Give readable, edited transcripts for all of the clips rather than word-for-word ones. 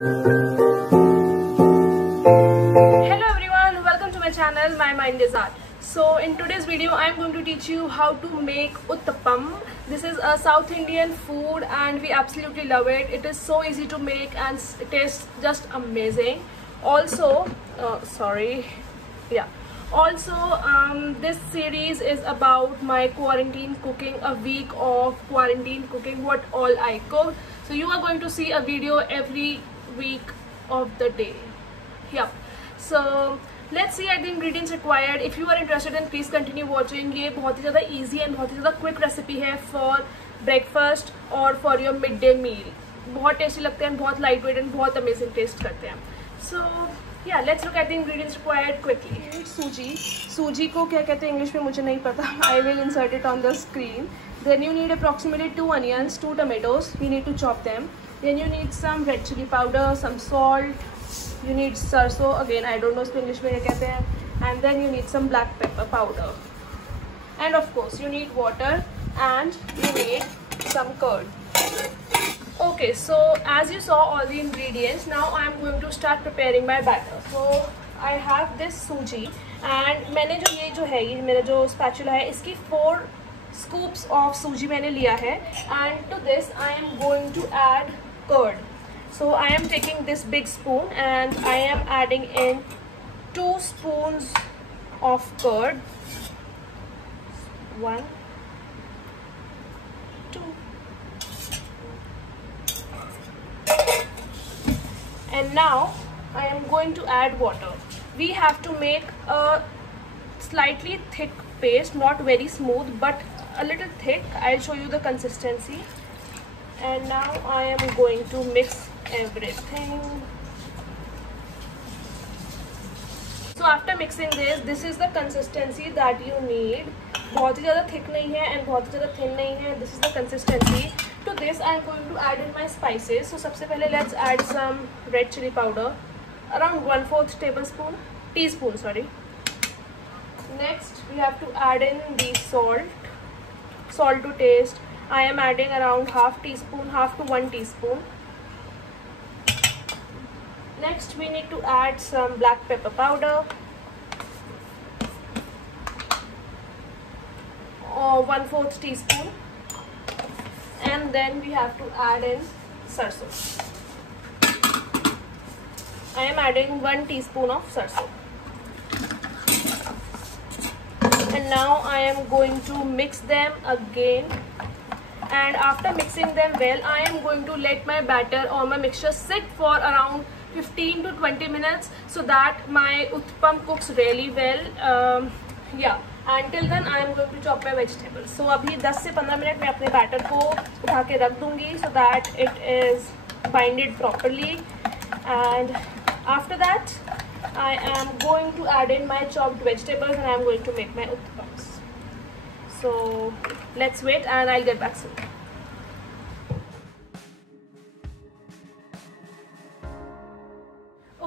Hello everyone, welcome to my channel My Mind is Art. So in today's video I am going to teach you how to make uttapam. This is a South Indian food and we absolutely love it. It is so easy to make and it tastes just amazing. Also, this series is about my quarantine cooking, a week of quarantine cooking, what all I cooked. So you are going to see a video every week of the day. Yep. So let's see at the ingredients required. If you are interested then please continue watching. ये बहुत ही ज़्यादा easy and बहुत ही ज़्यादा quick recipe है for breakfast और for your midday meal. बहुत tasty लगते हैं, बहुत lightweight and बहुत amazing taste करते हैं. So yeah, let's look at the ingredients required quickly. सूजी को क्या कहते हैं इंग्लिश में मुझे नहीं पता. I will insert it on the screen. Then you need approximately 2 onions, 2 tomatoes. We need to chop them. Then you need some red chili powder, some salt. You need sarso, again I don't know इसको English में क्या कहते हैं. And then you need some black pepper powder. And of course you need water and you need some curd. Okay, so as you saw all the ingredients, now I am going to start preparing my batter. So I have this suji and मैंने जो ये मेरा जो spatula है इसकी 4 scoops of suji मैंने लिया है. And to this I am going to add curd. So I am taking this big spoon and I am adding in 2 spoons of curd. 1, 2. And now I am going to add water. We have to make a slightly thick paste, not very smooth but a little thick. I'll show you the consistency. And now I am going to mix everything. So after mixing this is the consistency that you need. बहुत ही ज़्यादा thick नहीं है and बहुत ही ज़्यादा thin नहीं है. This is the consistency. To this I am going to add in my spices. So सबसे पहले let's add some red chili powder, around 1/4 teaspoon. Next we have to add in the salt to taste. I am adding around half to 1 teaspoon. Next we need to add some black pepper powder, or 1/4 teaspoon, and then we have to add in sarso. I am adding 1 teaspoon of sarso. And now I am going to mix them again. And after mixing them well, I am going to let my batter or my mixture sit for around 15 to 20 minutes so that my uttapam cooks really well. Until then I am going to chop my vegetables. So अभी 10 से 15 minute में अपने batter को उठा के रख दूँगी so that it is binded properly. And after that I am going to add in my chopped vegetables and I am going to make my uttapams. So let's wait and I'll get back soon.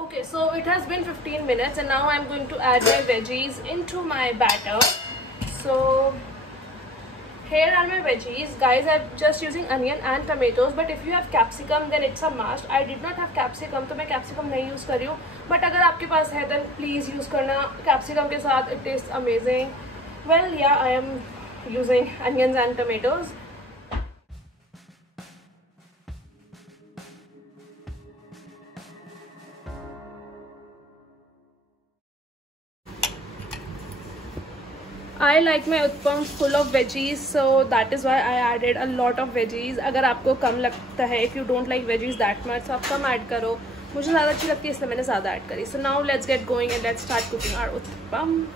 Okay, so it has been 15 minutes and now I'm going to add my veggies into my batter. So here are my veggies. Guys, I'm just using onion and tomatoes, but if you have capsicum then it's a must. I did not have capsicum तो मैं capsicum नहीं use कर रही हूँ, but अगर आपके पास है then please use करना capsicum के साथ. It tastes amazing. Well, yeah, I am using onions and tomatoes. I like my uttapams full of veggies, so that is why I added a lot of veggies. अगर आपको कम लगता है, if you don't like veggies that much, तो आप कम add करो. मुझे ज़्यादा अच्छी लगती है इसलिए मैंने ज़्यादा ऐड करी. So now let's get going and let's start cooking our uttapam.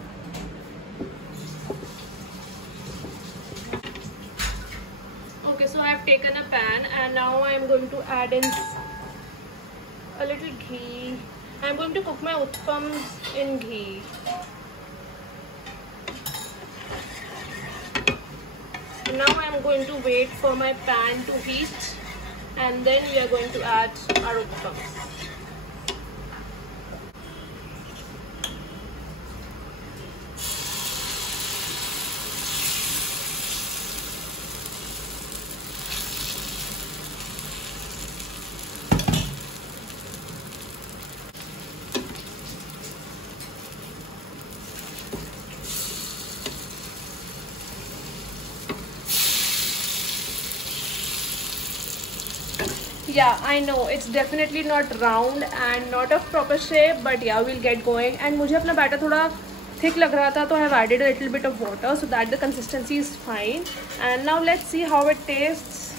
Okay, so I have taken a pan and now I am going to add in a little ghee. I am going to cook my uttapams in ghee. Now I am going to wait for my pan to heat and then we are going to add our uttapams. Yeah, I know it's definitely not round and not of proper shape, but yeah, we'll get going. And मुझे अपना batter थोड़ा thick लग रहा था, तो I have added a little bit of water so that the consistency is fine. And now let's see how it tastes.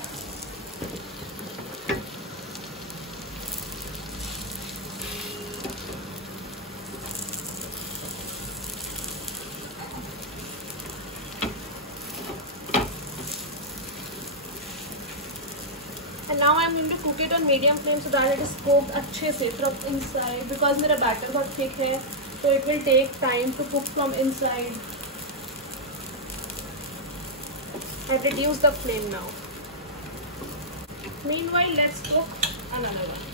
And now I'm going to cook it on medium flame so that it is cooked अच्छे से from inside, because मेरा batter बहुत thick है, so it will take time to cook from inside. I've reduced the flame now. Meanwhile, let's cook another one.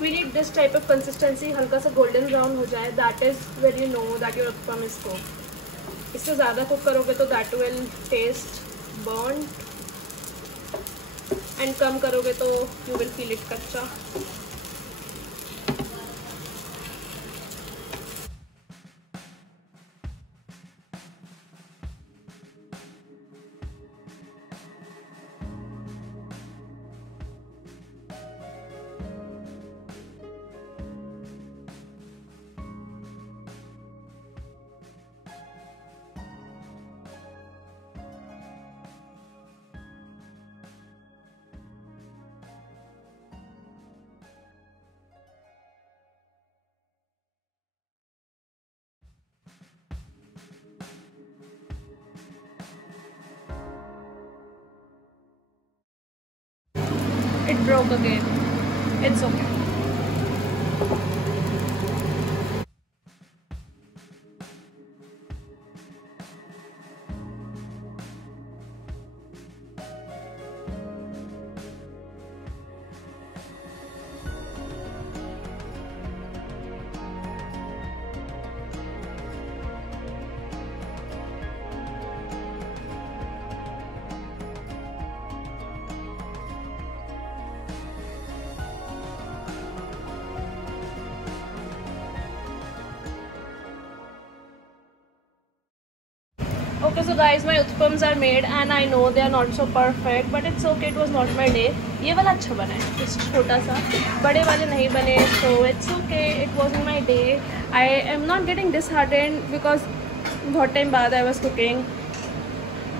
We need this type of consistency, हल्का सा golden brown हो जाए. That is when you know that your uttapam is cooked. इससे ज़्यादा cook करोगे तो that will taste burnt, and कम करोगे तो you will feel it कच्चा. It broke again. It's okay. Okay, so guys, my uttapams are made and I know they are not so perfect, but it's okay. It was not my day. ये वाला अच्छा बना है, just छोटा सा. बड़े वाले नहीं बने, so it's okay. It wasn't my day. I am not getting disheartened because बहुत time बाद I was cooking.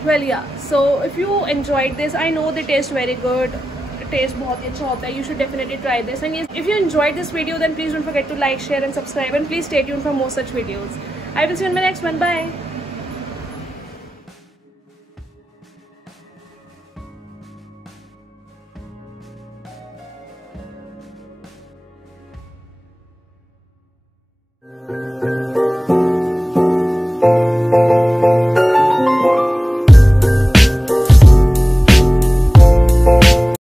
Well, yeah. So if you enjoyed this, I know they taste very good. Taste बहुत अच्छा होता है. You should definitely try this. And yes, if you enjoyed this video, then please don't forget to like, share, and subscribe. And please stay tuned for more such videos. I will see you in my next one. Bye.